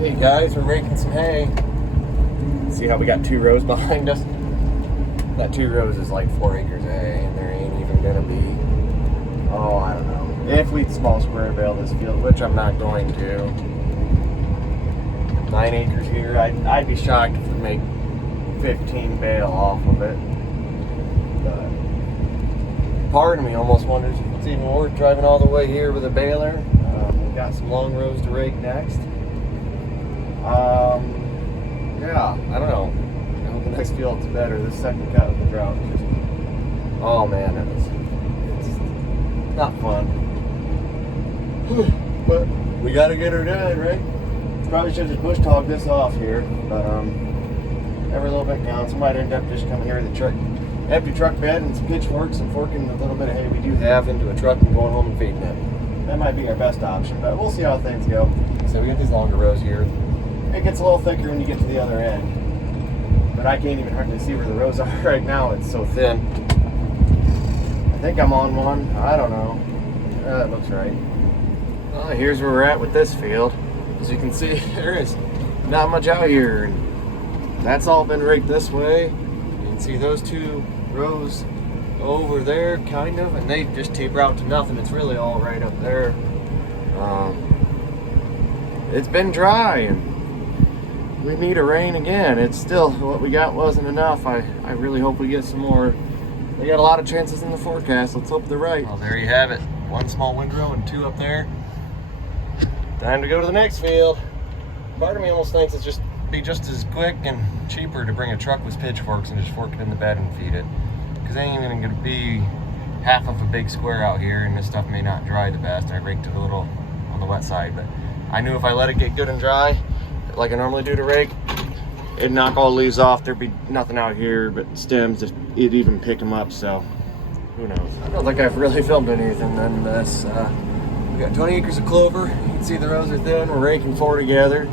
Hey guys, we're raking some hay. See how we got 2 rows behind us? That 2 rows is like 4 acres of hay, and there ain't even gonna be, oh, I don't know. If we'd small square bale this field, which I'm not going to. 9 acres here, I'd be shocked if we make 15 bale off of it. But part of me almost wonders if it's even worth driving all the way here with a baler. We've got some long rows to rake next. Yeah, I don't know. I hope the next field's better. This second cut of the drought is just, oh man, it's not fun. But we gotta get her done, right? Probably should have just bush hogged this off here, but every little bit counts. We might end up just coming here with a truck, empty truck bed and some pitchforks and forking the little bit of hay we do have into a truck and going home and feeding it. That might be our best option, but we'll see how things go. So we got these longer rows here. It gets a little thicker when you get to the other end, but I can't even hardly see where the rows are right now. It's so thin. I think I'm on one. I don't know. That looks right. Well, here's where we're at with this field. As you can see, there is not much out here, and that's all been raked this way. You can see those 2 rows over there, kind of, and they just taper out to nothing. It's really all right up there. It's been dry, and we need a rain again. It's still, what we got wasn't enough. I really hope we get some more. We got a lot of chances in the forecast. Let's hope they're right. Well, there you have it. 1 small windrow and 2 up there. Time to go to the next field. Part of me almost thinks it's just be just as quick and cheaper to bring a truck with pitchforks and just fork it in the bed and feed it. Because it ain't even gonna be half of a big square out here, and this stuff may not dry the best. I raked it a little on the wet side, but I knew if I let it get good and dry, like I normally do to rake, it'd knock all the leaves off. There'd be nothing out here but stems. It'd even pick them up, so who knows. I don't think I've really filmed anything than this. We got 20 acres of clover. You can see the rows are thin. We're raking 4 together.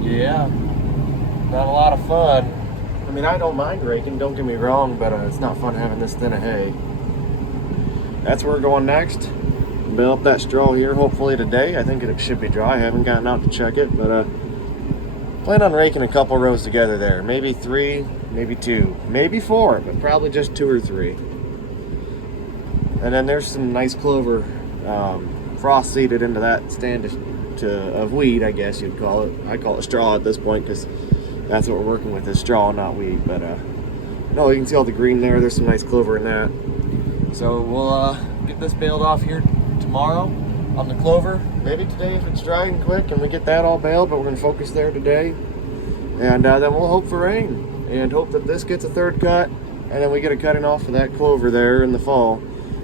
Yeah, not a lot of fun. I mean, I don't mind raking, don't get me wrong, but it's not fun having this thin of hay. That's where we're going next. Bale up that straw here hopefully today. I think it should be dry. I haven't gotten out to check it, but plan on raking a couple rows together there. Maybe 3, maybe 2, maybe 4, but probably just 2 or 3. And then there's some nice clover frost seeded into that stand of weed, I guess you'd call it. I call it straw at this point because that's what we're working with, is straw, not weed. But no, you can see all the green there. There's some nice clover in that. So we'll get this baled off here tomorrow on the clover. Maybe today if it's dry and quick and we get that all baled, but we're going to focus there today. And then we'll hope for rain and hope that this gets a 3rd cut, and then we get a cutting off of that clover there in the fall.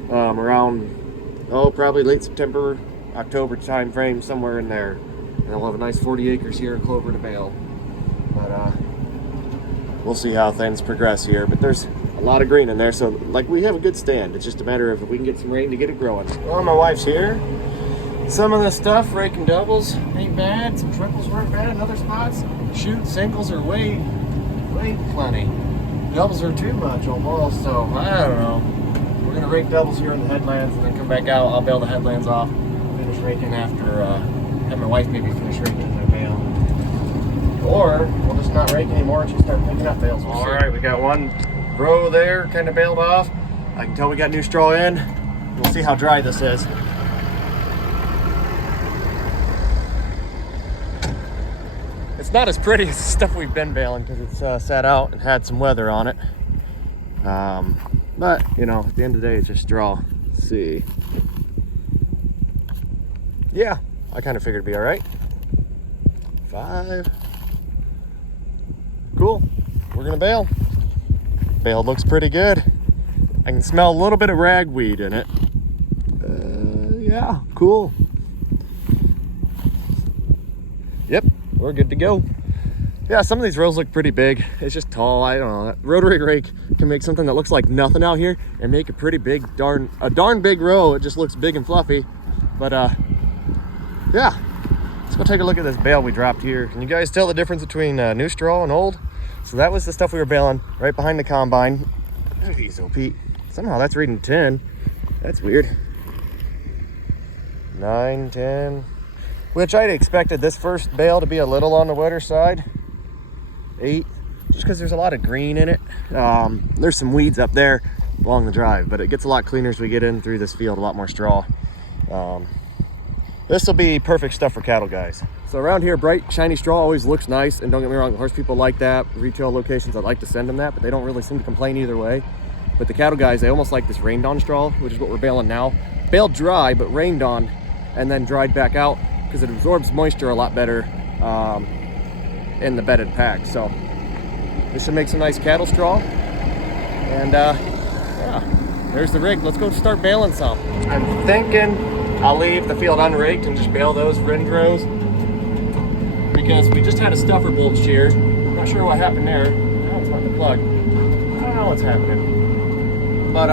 Around, probably late September, October time frame, somewhere in there. And we'll have a nice 40 acres here of clover to bale. But we'll see how things progress here. But there's a lot of green in there, so like we have a good stand. It's just a matter of if we can get some rain to get it growing. Well, my wife's here. Some of the stuff, raking doubles, ain't bad. Some triples weren't bad in other spots. Shoot, singles are way plenty. Doubles are too much almost, so I don't know. We're gonna rake doubles here in the headlands and then come back out. I'll bale the headlands off, finish raking after, have my wife maybe finish raking in my bale. Or we'll just not rake anymore and she'll start picking up bales. All right, we got 1 row there kind of baled off. I can tell we got new straw in. We'll see how dry this is. It's not as pretty as the stuff we've been baling because it's sat out and had some weather on it. But, you know, at the end of the day, it's just straw. Let's see. Yeah, I kind of figured it'd be all right. 5. Cool. We're gonna bale. Bale looks pretty good. I can smell a little bit of ragweed in it. Yeah, cool. Yep, we're good to go. Yeah, some of these rows look pretty big. It's just tall. I don't know. That rotary rake can make something that looks like nothing out here and make a pretty big, darn big row. It just looks big and fluffy. But yeah, let's go take a look at this bale we dropped here. Can you guys tell the difference between new straw and old? So that was the stuff we were baling right behind the combine. Jeez, oh Pete. Somehow that's reading 10. That's weird. 9, 10. which I'd expected this first bale to be a little on the wetter side. 8, just because there's a lot of green in it. There's some weeds up there along the drive, but it gets a lot cleaner as we get in through this field, a lot more straw. This will be perfect stuff for cattle guys. So around here, bright, shiny straw always looks nice, and don't get me wrong, the horse people like that. Retail locations, I'd like to send them that, but they don't really seem to complain either way. But the cattle guys, they almost like this rained on straw, which is what we're baling now. Baled dry, but rained on, and then dried back out, because it absorbs moisture a lot better in the bedded pack. So this should make some nice cattle straw. And yeah, there's the rig. Let's go start baling some. I'm thinking I'll leave the field unraked and just bale those windrows, because we just had a stuffer bolt shear. I'm not sure what happened there. Now it's wanting to plug. I don't know what's happening. But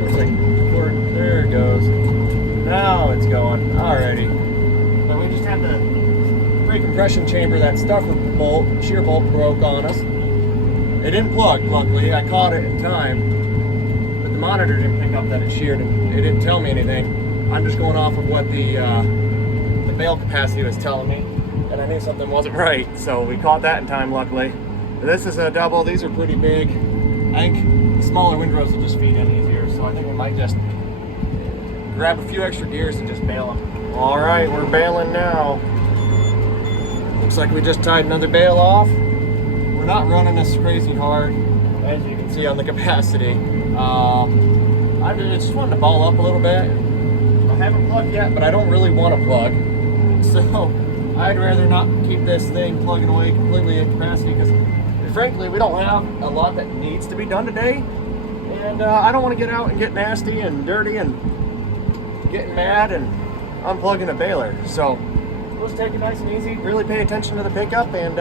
looks like there it goes. Now it's going. Alrighty. But we just had the brake compression chamber, that stuffer bolt, shear bolt broke on us. It didn't plug, luckily. I caught it in time. The monitor didn't pick up that it sheared, and it didn't tell me anything. I'm just going off of what the bale capacity was telling me, and I knew something wasn't right, so we caught that in time, luckily. This is a double. These are pretty big. I think the smaller windrows will just feed in easier, so I think we might just grab a few extra gears and just bale them. All right, we're baling now. Looks like we just tied another bale off. We're not running this crazy hard, as you can see on the capacity. I just wanted to ball up a little bit. I haven't plugged yet, but I don't really want to plug. So I'd rather not keep this thing plugging away completely at capacity, because frankly, we don't have a lot that needs to be done today. And I don't want to get out and get nasty and dirty and getting mad and unplugging a baler. So let's take it nice and easy, really pay attention to the pickup, and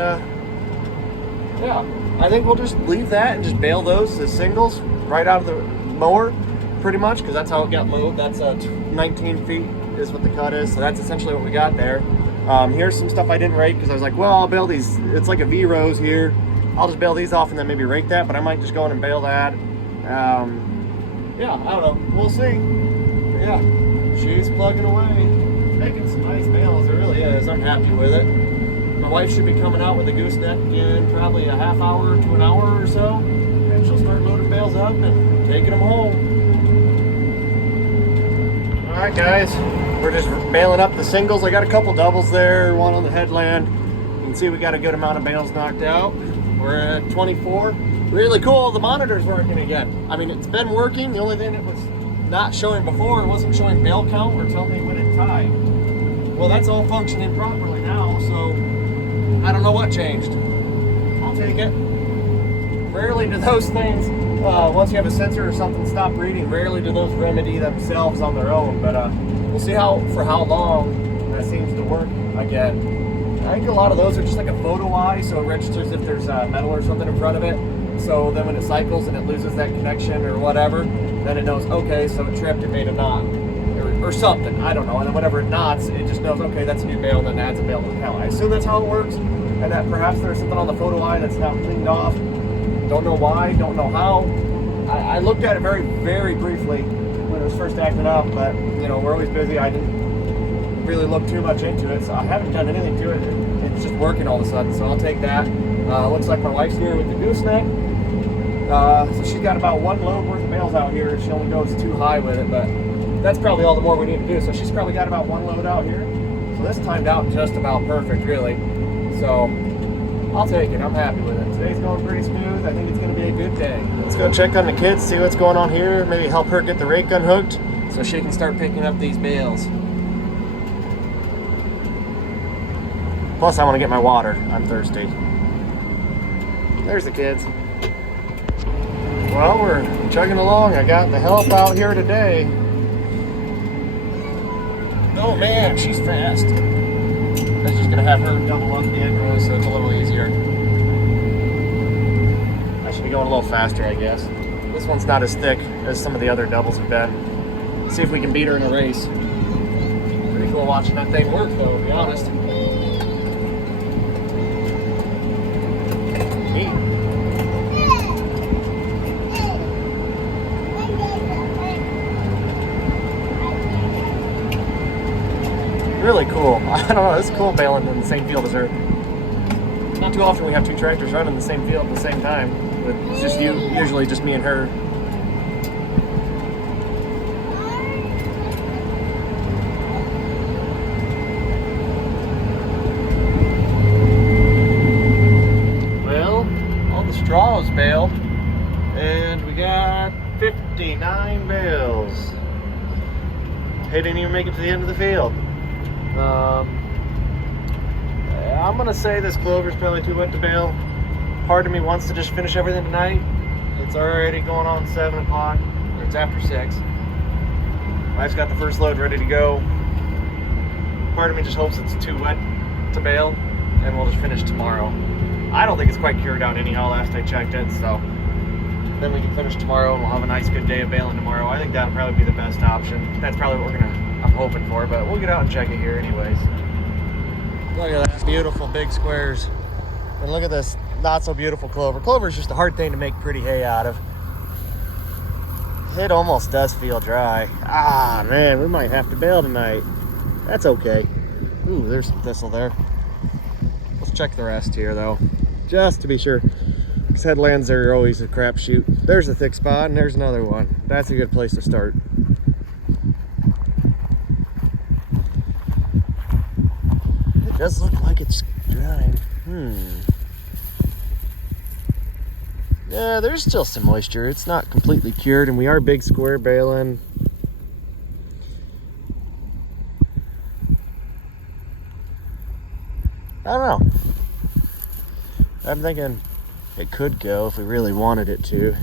yeah, I think we'll just leave that and just bale those as singles right out of the mower, pretty much, because that's how it got moved. That's 19 feet is what the cut is, so that's essentially what we got there. Here's some stuff I didn't rake, because I was like, well, I'll bale these. It's like a V rows here. I'll just bale these off and then maybe rake that, but I might just go in and bale that. Yeah, I don't know. We'll see. But yeah, she's plugging away, making some nice bales. It really is. I'm happy with it. My wife should be coming out with a gooseneck in probably a half hour to an hour or so, and she'll start loading bales up and taking them home. All right, guys, we're just baling up the singles. I got a couple doubles there, one on the headland. You can see we got a good amount of bales knocked out. We're at 24. Really cool, the monitor's working again. I mean, it's been working. The only thing that was not showing before, it wasn't showing bale count or telling me when it tied. Well, that's all functioning properly now, so I don't know what changed. I'll take it. Rarely do those things, once you have a sensor or something stop reading, rarely do those remedy themselves on their own, but we'll see for how long that seems to work again. I think a lot of those are just like a photo eye, so it registers if there's metal or something in front of it. So then when it cycles and it loses that connection or whatever, then it knows, okay, so it tripped, it made a knot. Or something, I don't know. And then whenever it knots, it just knows, okay, that's a new bale, and then adds a bale to the count. I assume that's how it works, and that perhaps there's something on the photo eye that's now cleaned off. Don't know why, don't know how. I looked at it very, very briefly when it was first acting up, but you know, we're always busy. I didn't really look too much into it, so I haven't done anything to it. It's just working all of a sudden, so I'll take that. Looks like my wife's here with the gooseneck. So she's got about one load worth of bales out here. She only goes too high with it, but that's probably all the more we need to do. So she's probably got about one load out here. So this timed out just about perfect, really. So I'll take it. I'm happy with it. Today's going pretty smooth. I think it's going to be a good day. Let's go check on the kids, see what's going on here. Maybe help her get the rake unhooked so she can start picking up these bales. Plus, I want to get my water. I'm thirsty. There's the kids. Well, we're chugging along. I got the help out here today. Oh man, she's fast. That's just gonna have her double up the end row, so it's a little easier. I should be going a little faster, I guess. This one's not as thick as some of the other doubles have been. Let's see if we can beat her in a race. Pretty cool watching that thing work, though, to be honest. really cool. I don't know, it's cool baling in the same field as her. Not too often we have two tractors running the same field at the same time. But it's just usually just me and her. Well, all the straw is baled, and we got 59 bales. Hey, didn't even make it to the end of the field. I'm gonna say this clover's probably too wet to bale. Part of me wants to just finish everything tonight. It's already going on 7 o'clock, or it's after 6. Wife's got the first load ready to go. Part of me just hopes it's too wet to bale, and we'll just finish tomorrow. I don't think it's quite cured out anyhow, last I checked it, so then we can finish tomorrow and we'll have a nice good day of baling tomorrow. I think that'll probably be the best option. That's probably what I'm hoping for, but we'll get out and check it here anyways. Look at that, beautiful big squares. And look at this not so beautiful clover. Clover is just a hard thing to make pretty hay out of. It almost does feel dry. Ah, man, we might have to bale tonight. That's okay. Ooh, there's some thistle there. Let's check the rest here though, just to be sure. These headlands are always a crapshoot. There's a thick spot and there's another one. That's a good place to start. It does look like it's drying. Yeah, there's still some moisture. It's not completely cured, and we are big square baling. I don't know. I'm thinking it could go if we really wanted it to.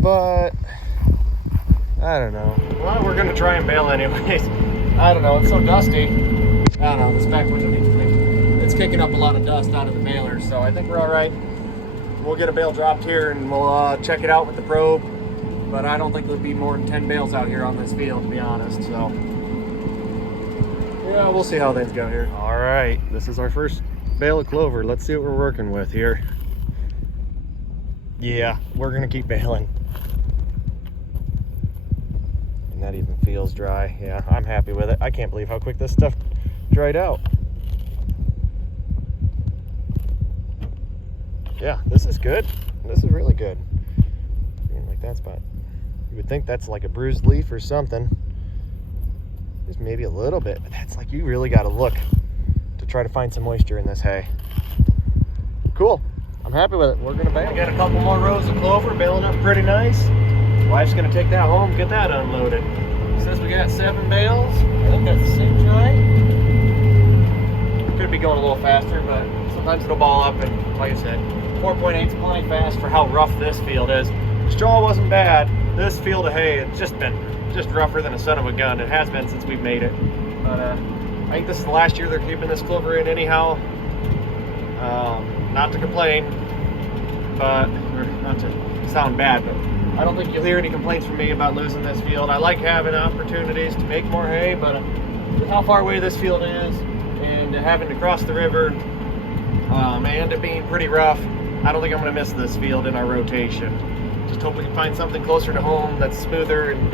But I don't know. Well, we're gonna try and bale anyways. I don't know, it's so dusty. I don't know, this back window needs cleaning. It's kicking up a lot of dust out of the baler, so I think we're all right. We'll get a bale dropped here and we'll check it out with the probe. But I don't think there'll be more than 10 bales out here on this field, to be honest, so. Yeah, we'll see how things go here. All right, this is our first bale of clover. Let's see what we're working with here. Yeah, we're gonna keep baling. And that even feels dry. Yeah, I'm happy with it. I can't believe how quick this stuff dried out. Yeah, this is good. This is really good. I mean, like that spot. You would think that's like a bruised leaf or something. Just maybe a little bit, but that's like, you really got to look to try to find some moisture in this hay. Cool. I'm happy with it. We're gonna bale. We got a couple more rows of clover baling up pretty nice. Wife's gonna take that home, get that unloaded. Says we got 7 bales. I think that's the same right. Could be going a little faster, but sometimes it'll ball up, and like I said, 4.8 is plenty fast for how rough this field is. Straw wasn't bad. This field of hay, it's just been rougher than a son of a gun. It has been since we've made it. But I think this is the last year they're keeping this clover in anyhow. Not to complain, but, or not to sound bad, but I don't think you'll hear any complaints from me about losing this field. I like having opportunities to make more hay, but with how far away this field is, and having to cross the river, and it being pretty rough, I don't think I'm going to miss this field in our rotation. Just hope we can find something closer to home that's smoother and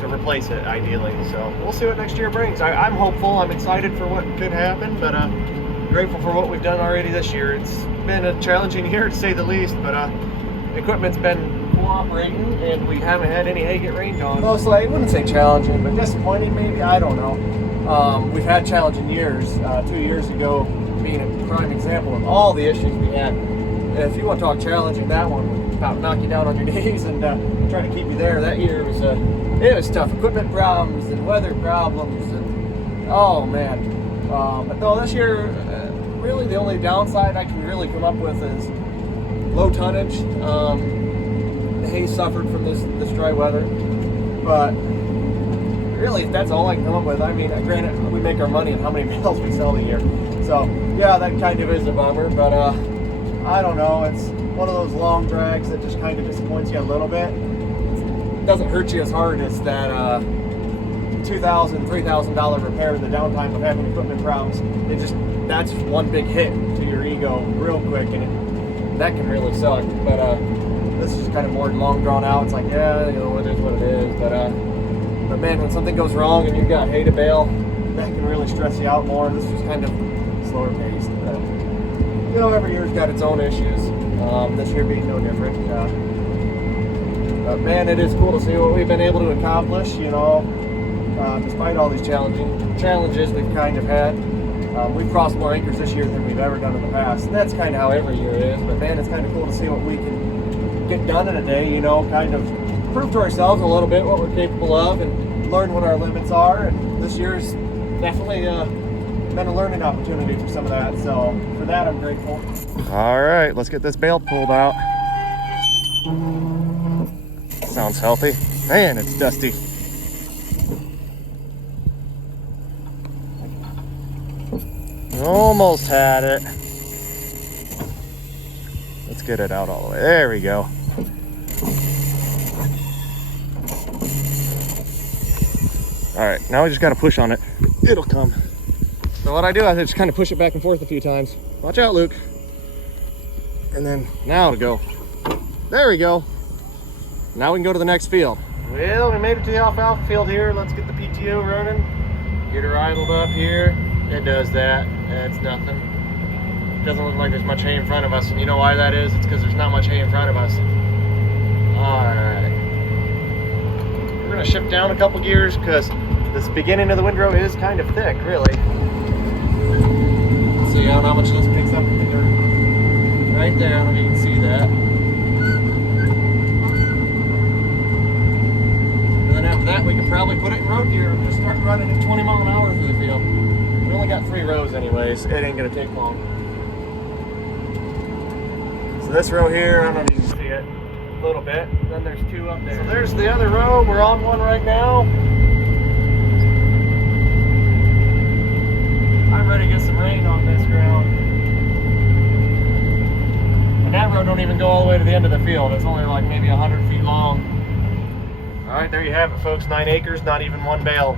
to replace it, ideally. So we'll see what next year brings. I'm hopeful. I'm excited for what could happen, but grateful for what we've done already this year. It's been a challenging year, to say the least, but equipment's been cooperating, and we haven't had any hay get rained on. Mostly, I wouldn't say challenging, but disappointing maybe. I don't know. We've had challenging years. 2 years ago being a prime example of all the issues we had. If you want to talk challenging, that one about knock you down on your knees and try to keep you there. That year was it was tough. Equipment problems and weather problems, and oh man. But no, this year, really the only downside I can really come up with is low tonnage. The hay suffered from this dry weather, but really, if that's all I can come up with, I mean, granted, we make our money on how many bales we sell a year. So yeah, that kind of is a bummer, but I don't know. It's one of those long drags that just kind of disappoints you a little bit. It doesn't hurt you as hard as that $2,000, $3,000 repair, the downtime of having equipment problems. That's one big hit to your ego real quick, and that can really suck. But this is kind of more long drawn out. It's like, yeah, you know, it is what it is. But man, when something goes wrong and you've got hay to bale, that can really stress you out more. This is kind of slower paced. But, you know, every year's got its own issues. This year being no different. But man, it is cool to see what we've been able to accomplish, you know, despite all these challenges we've kind of had. We've crossed more acres this year than we've ever done in the past. And that's kind of how every year is. But man, it's kind of cool to see what we can get done in a day, you know, kind of prove to ourselves a little bit what we're capable of and learn what our limits are. And this year's definitely been a learning opportunity for some of that. So for that, I'm grateful. All right, let's get this bale pulled out. Sounds healthy. Man, it's dusty. Almost had it. Let's get it out all the way. There we go. All right, now we just got to push on it. It'll come. So what I do, I just kind of push it back and forth a few times. Watch out, Luke. And then now to go. There we go. Now we can go to the next field. Well, we made it to the alfalfa field here. Let's get the PTO running. Get her idled up here. It does that. It's nothing. Doesn't look like there's much hay in front of us. And you know why that is? It's because there's not much hay in front of us. Alright. We're going to shift down a couple gears because this beginning of the windrow is kind of thick, really. Let's see how much this picks up in the dirt. Right there, I don't know if you can see that. That we can probably put it in road gear and just start running at 20 mile an hour through the field. We only got 3 rows anyways. It ain't gonna take long. So this row here, I don't know if you can see it a little bit. Then there's 2 up there. So there's the other row. We're on one right now. I'm ready to get some rain on this ground. And that row don't even go all the way to the end of the field. It's only like maybe 100 feet long. All right, there you have it, folks. 9 acres, not even 1 bale.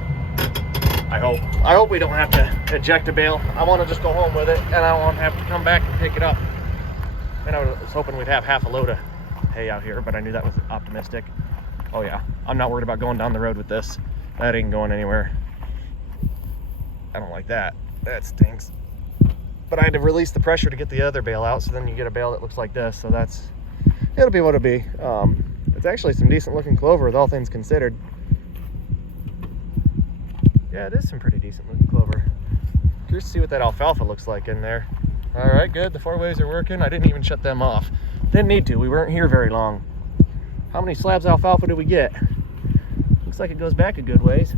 I hope we don't have to eject a bale. I want to just go home with it, and I won't have to come back and pick it up. And I was hoping we'd have half a load of hay out here, but I knew that was optimistic. Oh yeah, I'm not worried about going down the road with this. That ain't going anywhere. I don't like that. That stinks. But I had to release the pressure to get the other bale out, so then you get a bale that looks like this. So it'll be what it'll be. It's actually some decent looking clover with all things considered. Yeah, it is some pretty decent looking clover. Curious to see what that alfalfa looks like in there. All right, good. The 4-ways are working. I didn't even shut them off. Didn't need to. We weren't here very long. How many slabs of alfalfa did we get? Looks like it goes back a good ways.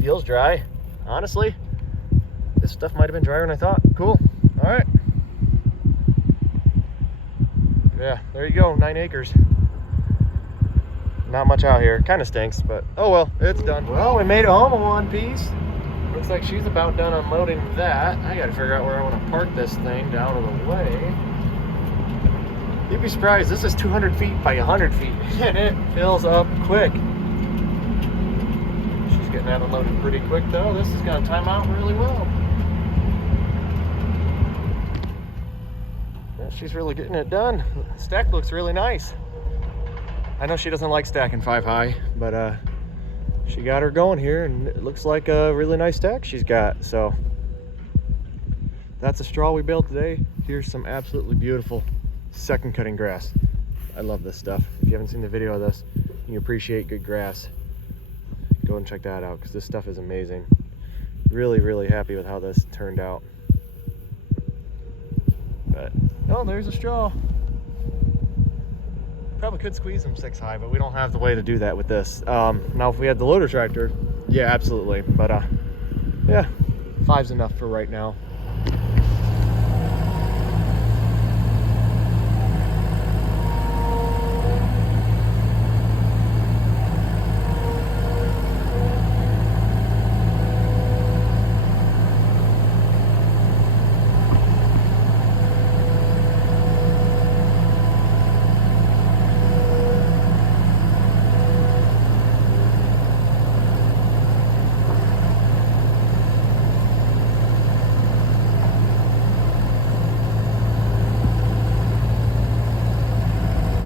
Feels dry. Honestly, this stuff might have been drier than I thought. Cool. All right. Yeah, there you go, 9 acres. Not much out here. Kind of stinks, but oh well, it's done. Well, we made it home in one piece. Looks like she's about done unloading that. I gotta figure out where I want to park this thing out of the way. You'd be surprised, this is 200 feet by 100 feet, and it fills up quick. She's getting that unloaded pretty quick though. This is gonna time out really well. She's really getting it done. The stack looks really nice. I know she doesn't like stacking 5 high, but she got her going here, and it looks like a really nice stack she's got. So that's the straw we baled today. Here's some absolutely beautiful second cutting grass. I love this stuff. If you haven't seen the video of this and you appreciate good grass, go and check that out because this stuff is amazing. Really, really happy with how this turned out. But oh, there's a straw. Probably could squeeze them 6 high, but we don't have the way to do that with this. Now if we had the loader tractor, yeah, absolutely. But yeah, 5's enough for right now.